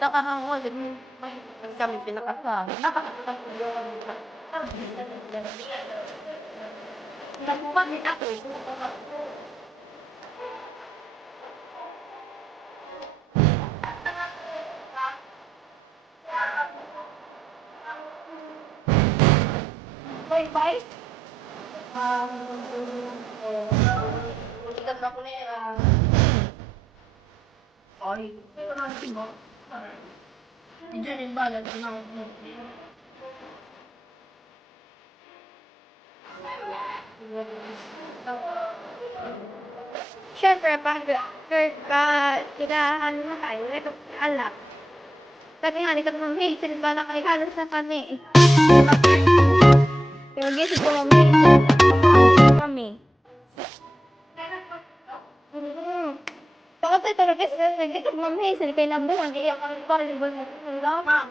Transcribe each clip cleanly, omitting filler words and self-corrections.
Nakakaangon kami pinakasama. Nagbukas din ako eh. Bye-bye. Ikat na ko na yan. Ay, ito na natin mo. Hindi rin balag na ako. Siyempre, pag tirahan mo tayo, ito alak. Sabi nga, ikat mo, hey, silba na kayo halos na kami. Pero gisip ko mo, hey, kami. Bakit tayo talaga sila, ikat mo, hey, silba kayo lang buwan, iyak kami pa, libon mo, lama.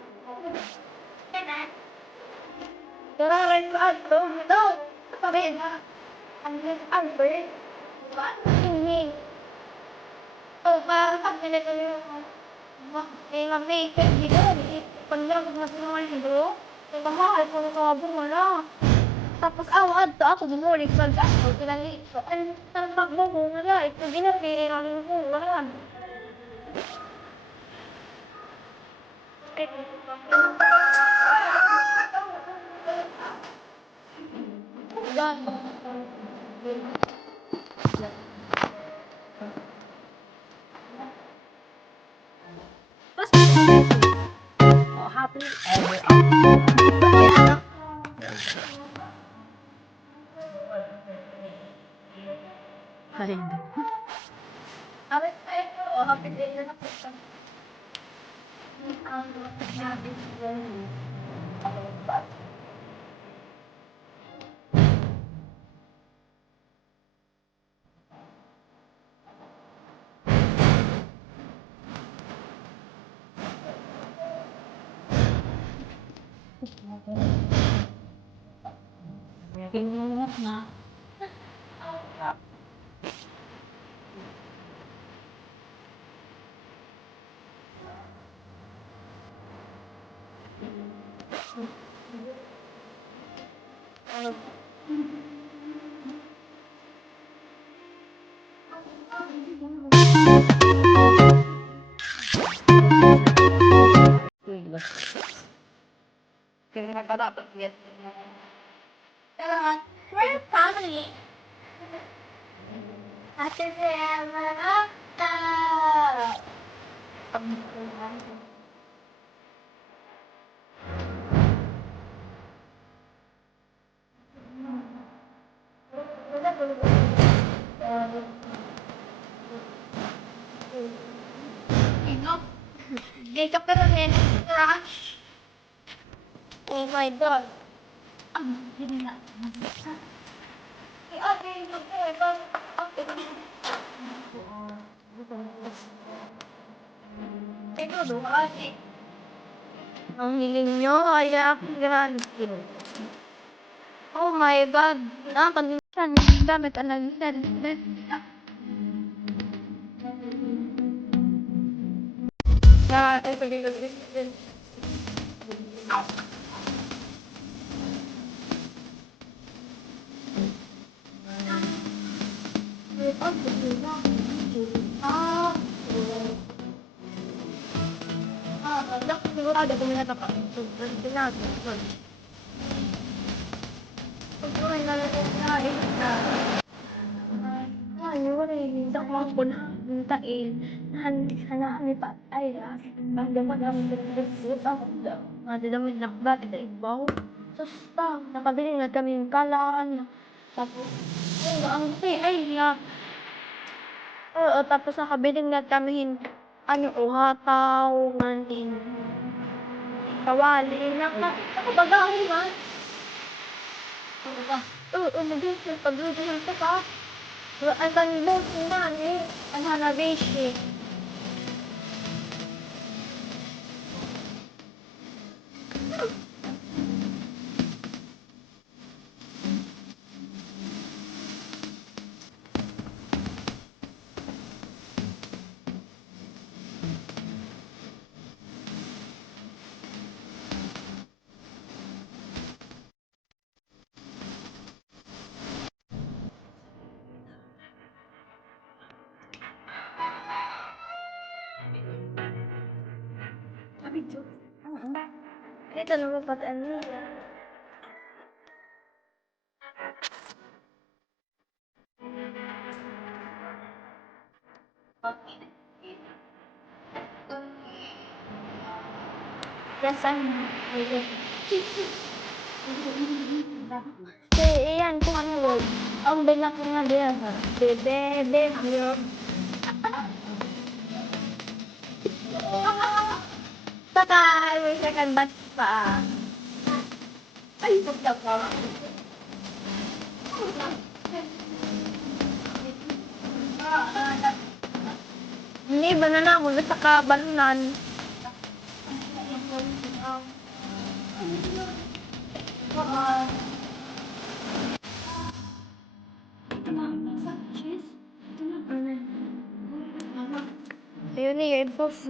Tirahan mo, ato, ito. Sabi nga, Albert. Hindi. Kami na kayo. Mami, hindi ko. Pag lang magmasunuan nito, mahal ko na kawabo mo na. Tapos awad to ako bumulik pag ako pinalik ko. Ang takbo ko nga ito ginapin ko wala. Happy ever after. Ay. Happy day na ako. Kinunok na. Kaya nagpadapat yet. We're family. Ate Emma, ata. Gay ka pero crush. Oh my God. Hindi na. Ate, ito doon, ate. Ang hiling nyo, kaya ako grantin. Oh my God. Nakakalimutan yung gamit ang nagdadad. Sigurado kung natapakintog. Tinagod. Pag may nalagay na ay, wala yung dakmak ko na tain. Hanahanip at ay, ang daman ang nagdagsit ako daw. Ang damay nakbat na ibaw. Susta, nakabili na kami yung kalaan. Tapos, ang ay nga. Oo, tapos nakabili na kami ano, uhataw, manin. Kawali, nakabagaw ba? Oo, nag-isip, pag-isip ko pa. Ang ganda na eh. Ang hanabishi. Ito naman pati ano. Yasan. Iyan kung ano yun. Ang bilang nga diyan. Bebe, bebe. Saka, may second batch pa. Ay, pagka ka. Hindi, banana ako. Saka, balunan. Ayun, yung headphones.